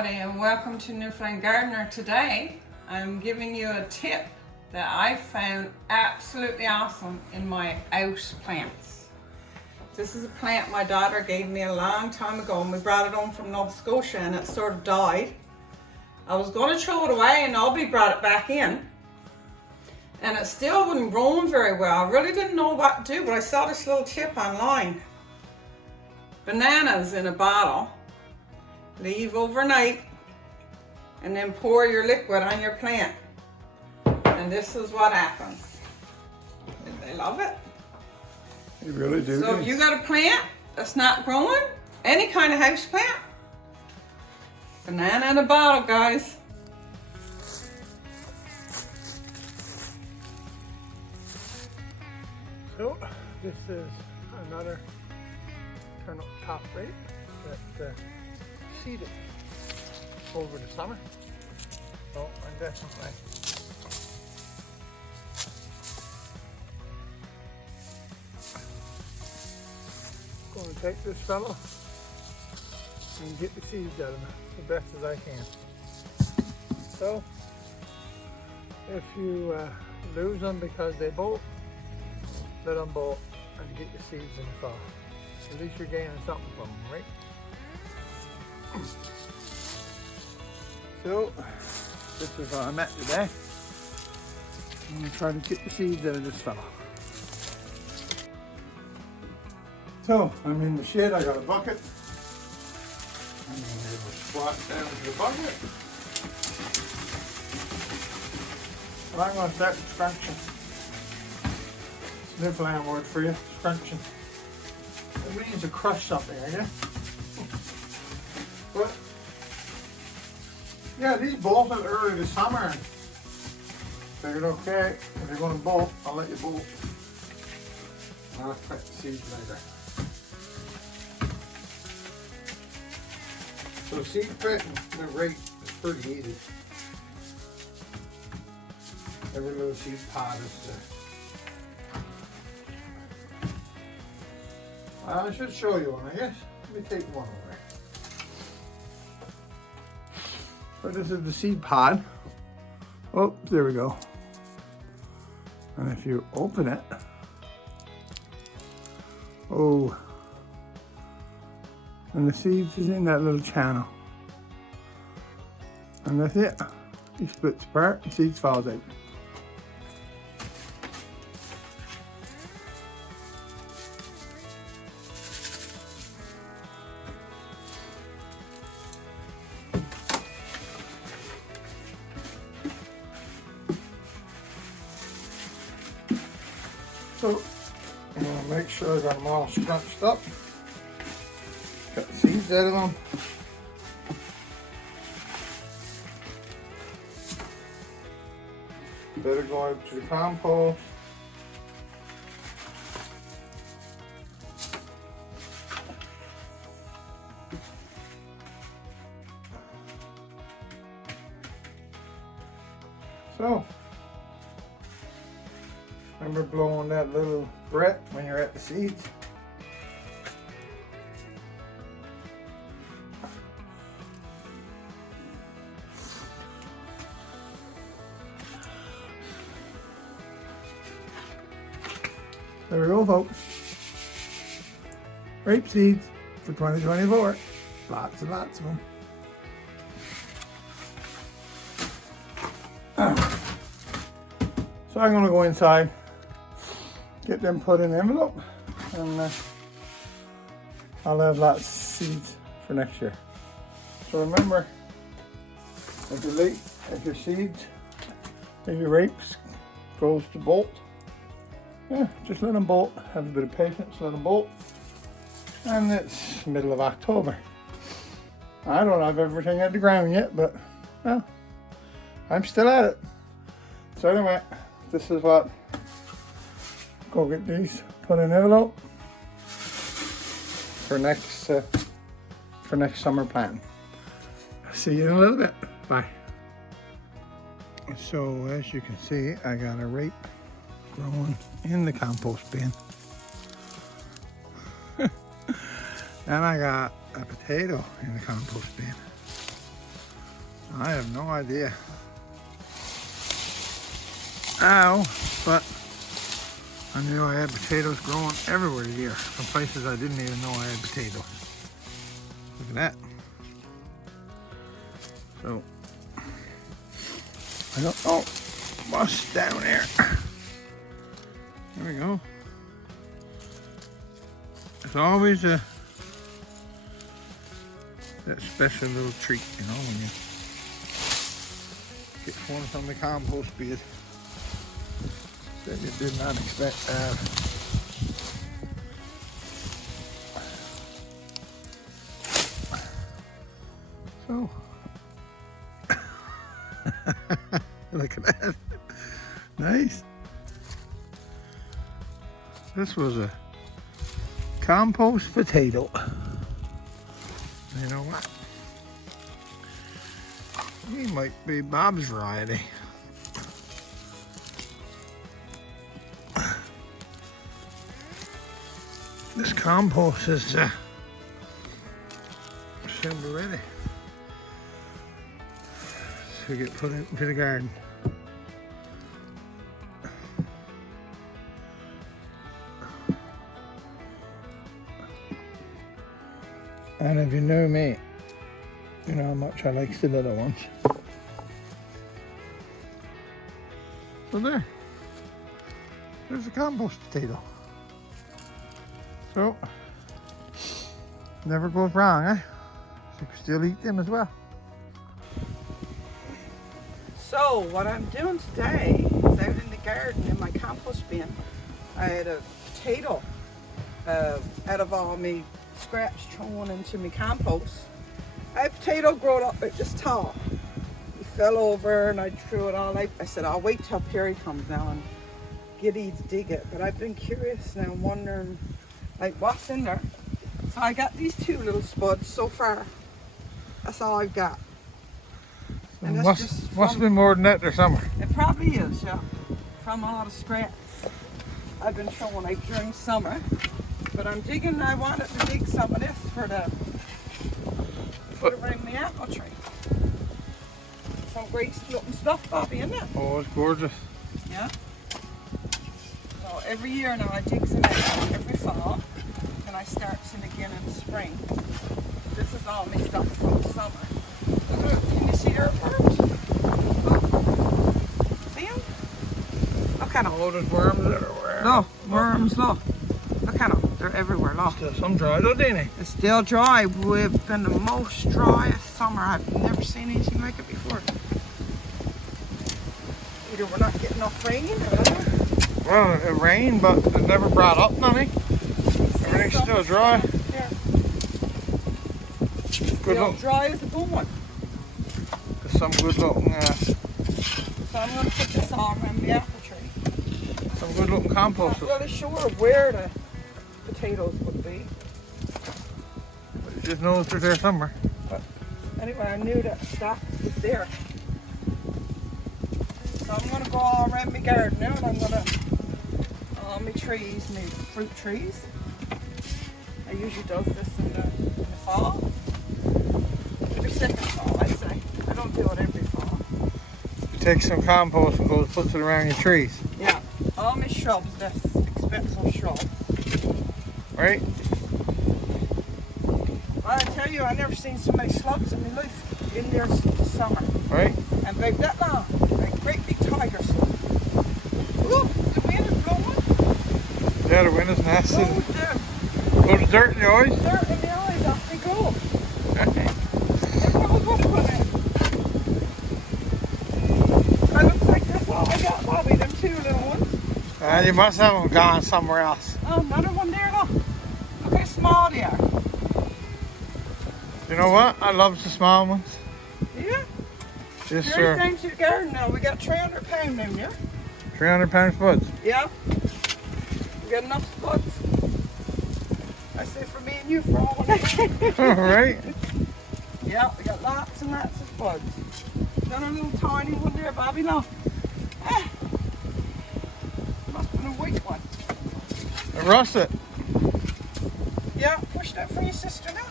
everybody, and welcome to Newfoundland Gardener. Today I'm giving you a tip that I found absolutely awesome in my house plants. This is a plant my daughter gave me a long time ago, and we brought it home from Nova Scotia and it sort of died. I was going to throw it away and Aubrey brought it back in, and it still wasn't growing very well. I really didn't know what to do, but I saw this little tip online. Bananas in a bottle, leave overnight, and then pour your liquid on your plant. And this is what happens. They love it. You really do. So if you got a plant that's not growing, any kind of house plant, banana in a bottle, guys. So this is another turnip top rake that seeded over the summer. So I'm definitely going to take this fellow and get the seeds out of it the best as I can. So if you lose them because they bolt, let them bolt and get your seeds in the fall. At least you're gaining something from them, right? So this is what I'm at today. I'm going to try to get the seeds out of this fellow. So I'm in the shed. I got a bucket. I'm going to squat down to the bucket. And I'm going to start scrunching. Newfoundland word for you, scrunching. It means to crush something, I guess. But yeah, these bolted early this summer and figured, okay, if you're going to bolt, I'll let you bolt. I'll cut the seeds later. So seed putting the rate is pretty easy. Every little seed pod is I should show you one, I guess. Let me take one away. So this is the seed pod. Oh, there we go. And if you open it, oh, and the seeds is in that little channel. And that's it. He splits apart, the seeds falls out. So I'm going to make sure I got them all scrunched up. Got the seeds out of them. Better go out to the compost. So remember blowing that little breath when you're at the seeds? There we go, folks. Rape seeds for 2024. Lots and lots of them. So I'm going to go inside, get them put in an envelope, and I'll have lots of seeds for next year. So remember, if your seeds, if your rapes goes to bolt, yeah, just let them bolt. Have a bit of patience, let them bolt. And it's middle of October. I don't have everything at the ground yet, but well, I'm still at it. So anyway, this is what, go get these, put in an envelope for next summer planting. See you in a little bit. Bye. So as you can see, I got a rape growing in the compost bin. And I got a potato in the compost bin. I have no idea how, but I knew I had potatoes growing everywhere here. Some places I didn't even know I had potatoes. Look at that. So, I don't know what's down there. There we go. It's always that special little treat, you know, when you get one from the compost bin that you did not expect to have. So, look at that. Nice. This was a compost potato. You know what? He might be Bob's variety. This compost is should be ready to get put into the garden. And if you know me, you know how much I like the little ones. So there's a compost potato. So, never goes wrong, eh? So you can still eat them as well. So what I'm doing today is out in the garden in my compost bin. I had a potato out of all my scraps thrown into my compost. I had a potato growing up about this tall. He fell over and I threw it all out. I said, I'll wait till Perry comes now and get he to dig it. But I've been curious now, wondering like what's in there. So I got these two little spuds so far. That's all I've got. And must be more than that this summer. It probably is, yeah. From a lot of scraps I've been throwing out during summer. But I'm digging, I wanted to dig some of this for the put around the apple tree. Some great looking stuff, Bobby, isn't it? Oh, it's gorgeous. Yeah. So every year now I dig some out every fall, and I start some again in the spring. This is all my stuff from the summer. Look, can you see there worms? Look. See them? Look at them. Oh, there's worms everywhere. Look, worms, look. Look at them. They're everywhere, look. Still some dry though, didn't it? It's still dry. We've been the most driest summer. I've never seen anything like it before. Either we're not getting enough rain, or well, it rained, but it never brought up nothing. Everything's still dry. Yeah. Good Still look. dry as a bone. There's some good looking, So I'm going to put this all around the apple tree. some good looking compost. I'm not really sure where the potatoes would be. But you just know they're there somewhere. But anyway, I knew that stuff was there. So I'm going to go all around my garden now, and I'm going to, all my trees, my fruit trees. I usually does this in the fall. Every second fall, I'd say. I don't do it every fall. You take some compost and goes puts it around your trees. Yeah, all my shrubs, that's expensive shrubs. Right? Well, I tell you, I never seen so many slugs in my life in there this summer. Right? And about that long, like great big tiger slug. Look, the wind is blowing. Yeah, the wind is nasty. Oh, there. Go to dirt in the eyes. Dirt in the eyes, off they go. They're probably going to put in. It looks like that's all I got, Bobby, them two little ones. You must have them gone somewhere else. Oh, another one there, look. Look how small they are. You know what? I love the small ones. Yeah. Yes, Here's sir. down to the garden now. We got 300 pounds in there. 300-pound spuds. Yeah. We got enough spuds. I say for me and you for all of All right. Yeah, we got lots and lots of spuds. Got a little tiny one there, Bobby, look. Ah. Must have been a white one. Russet. Yeah, push that for your sister now.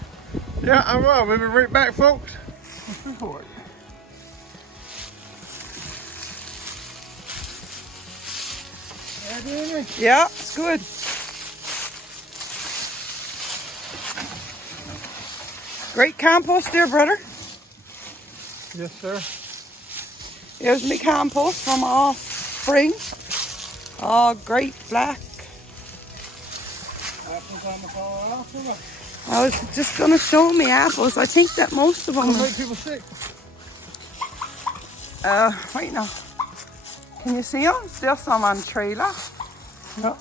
Yeah, I will. We'll be right back, folks. Report. Yeah, it's good. Great compost there, brother. Yes, sir. Here's my compost from all spring. All great black. Apples on the fall off, isn't it? I was just going to show me apples. I think that most of them It'll are... make people sick. Wait now. Can you see them? Still some on the trailer. Yeah.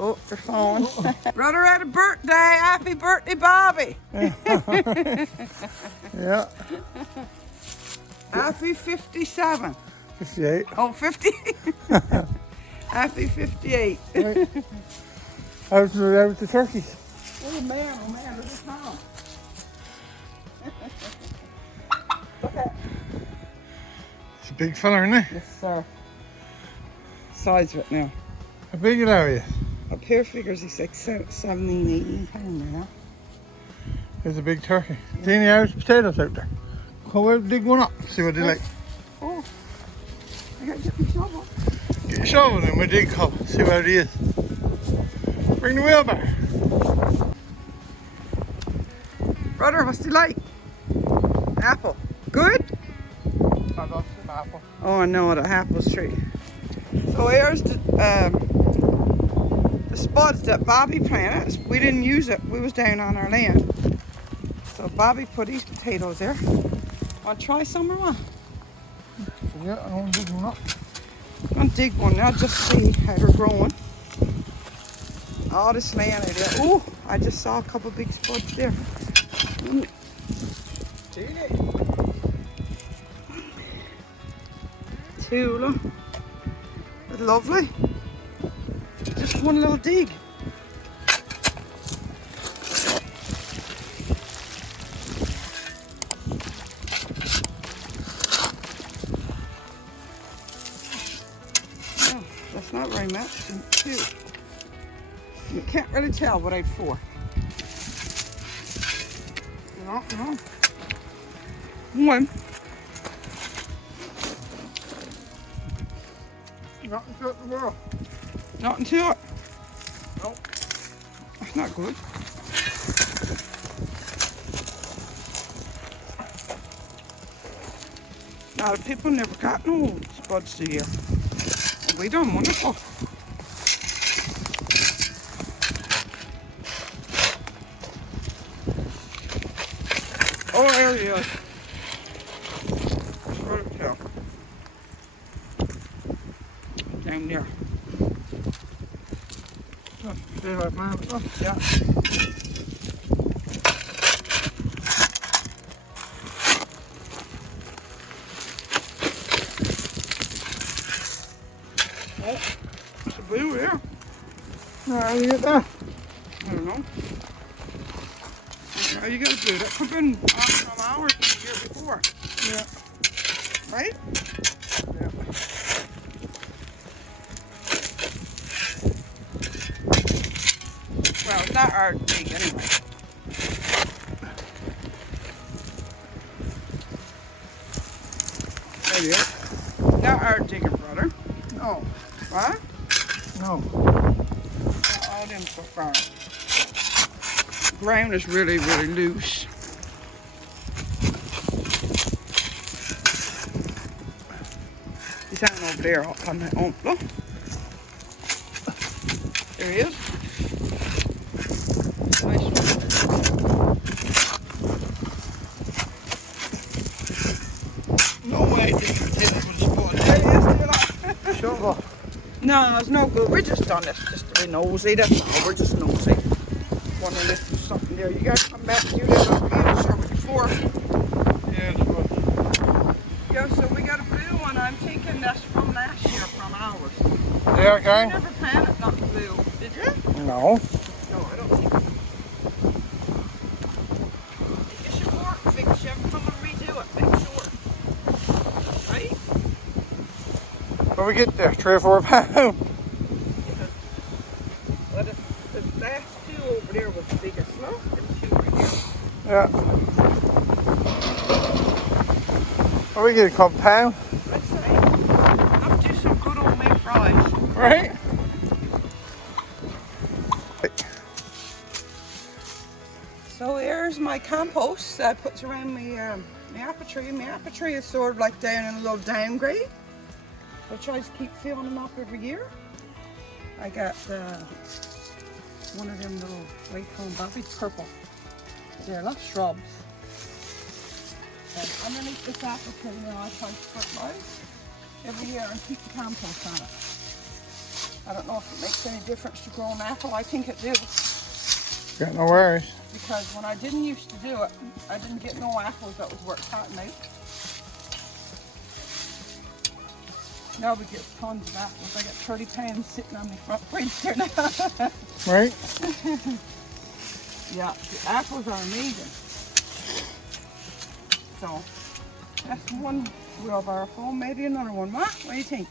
Oh, they're falling. Brother had a birthday. Happy birthday, Bobby. Yeah. Happy 57. 58. Oh, 50. Happy 58. Right. How's the turkey? Oh man, look at Tom. It's a big fella, isn't it? Yes, sir. Size of it now. How big are you? Up here figures he's like 17, 18 pounds now. There's a big turkey. Teeny house potatoes out there. Go out and dig one up, see what they like. Oh, I gotta get my shovel. Get your shovel in my dig cup, see what it is. Bring the wheelbarrow. Brother, what's he like? Apple. Good? I love some apple. Oh, I know, the apple's tree. So here's the spuds that Bobby planted. We didn't use it. We was down on our land. So Bobby put these potatoes there. Want to try some or what? Yeah, I want to dig one up. I'm going to dig one now just see how they're growing. All this land out there. Oh, I just saw a couple big spuds there. Two, look. That's lovely. Just one little dig. Oh, that's not very much. Two. You can't really tell what I'd for. No. One. Nothing to the world. Nothing to it. Nope. That's not good. A lot of people never got no spuds this year. We done wonderful. Oh, there he is. Right there. Down there. See what I found? Oh, Yeah. Oh, it's a blue there. how do you get that? I don't know. How you gotta do that? Could have been on some hours the year before. Yeah. Right? Yeah. Well, it's not our dig anyway. There it is. Not our digging, brother. No. What? No. Not all them so far. The ground is really, really loose. He's down over there on the look. There he is. Nice one. No way dig a potato with a spud. There he is, there. Shovel. No, it's no good. We're just on this just to be nosy. That's all. We're just nosy. Want to lift something there. You guys come back and do that up here and start with the floor. Yeah, it's good. Yeah, so we got a blue one. I'm thinking that's from last year, from ours. There, You gang. never planted nothing blue, did you? No. No, I don't think so. You should work, fix you. Come and redo it. Make sure. Right? When we get there, 3 or 4 pounds. Well, the last two over there was the biggest. No? Them two right here. Yeah. What are we gonna compound? Let's see. I'll do some good old meat fries. Right? So here's my compost that I put around my apple tree. My apple tree is sort of like down in a little downgrade. I try to keep filling them up every year. I got one of them little waycomb bobbies, purple. They're like shrubs. And underneath this apple tree now I try to fertilize every year and keep the compost on it. I don't know if it makes any difference to grow an apple. I think it do. Got no worries. Because when I didn't used to do it, I didn't get no apples that was worth cutting out. Now we get tons of apples. I got 30 pounds sitting on my front fridge there now. Right? Yeah, the apples are amazing. So, that's one wheelbarrow full, maybe another one. Mark, what do you think?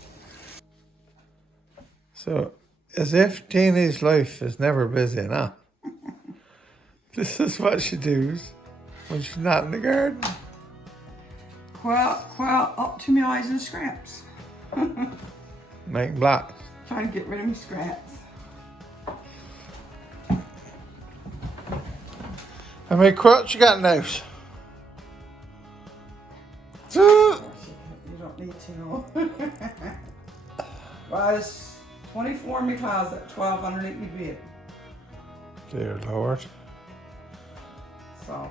So, as if Jeannie's life is never busy enough. This is what she does when she's not in the garden. Well, up to my eyes in scraps. Make blocks. Trying to get rid of my scraps. How many quilts you got in the house? You don't need to know. Well, it's 24 in my closet, 12 underneath my bed. Dear Lord. So.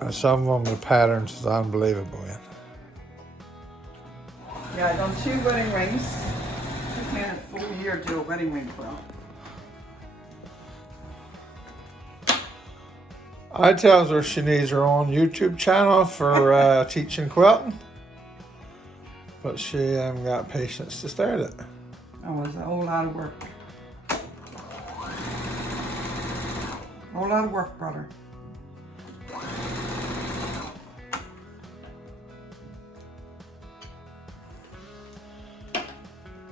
And some of them, the patterns is unbelievable in. Yeah, I done 2 wedding rings. It took me a full year to do a wedding ring quilt. I tells her she needs her own YouTube channel for teaching quilting. But she hasn't got patience to start it. Oh, it's a whole lot of work. A whole lot of work, brother.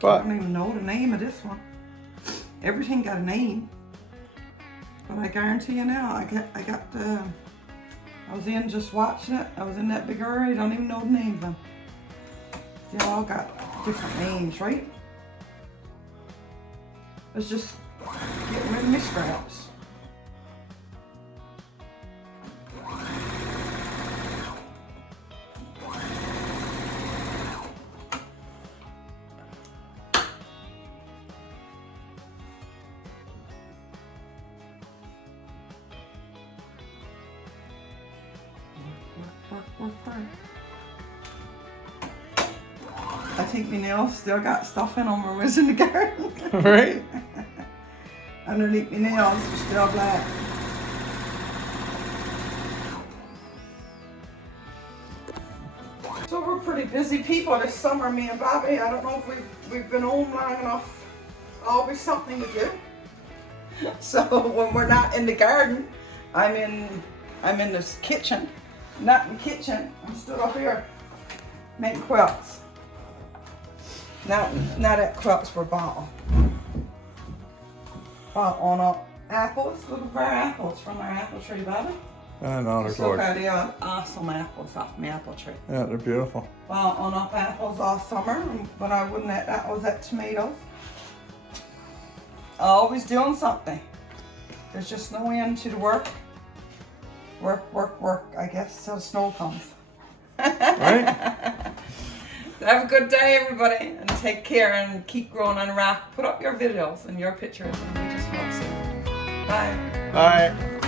I don't even know the name of this one. Everything got a name. But I guarantee you now, I was in just watching it. I was in that big hurry. I don't even know the names of them. They all got different names, right? Let's just get rid of my scraps. Work. I think my nails still got stuff in them when I was in the garden. Right? Underneath my nails are still black. So we're pretty busy people this summer, me and Bobby. I don't know if we've been home long enough. Always something to do. So when we're not in the garden, I'm in this kitchen. Not in the kitchen. I'm stood up here making quilts. Not that quilts were bought. Bought on up apples. Look at our apples from our apple tree, Bobby. I know, they're Look gorgeous. at the awesome apples off my apple tree. Yeah, they're beautiful. Bought on up apples all summer, but I wouldn't have that. Was that tomatoes? Always doing something. There's just no end to the work. Work, I guess, till the snow comes. Right? Have a good day, everybody, and take care and keep growing on a rock. Put up your videos and your pictures, and we just love seeing them. Bye. Bye.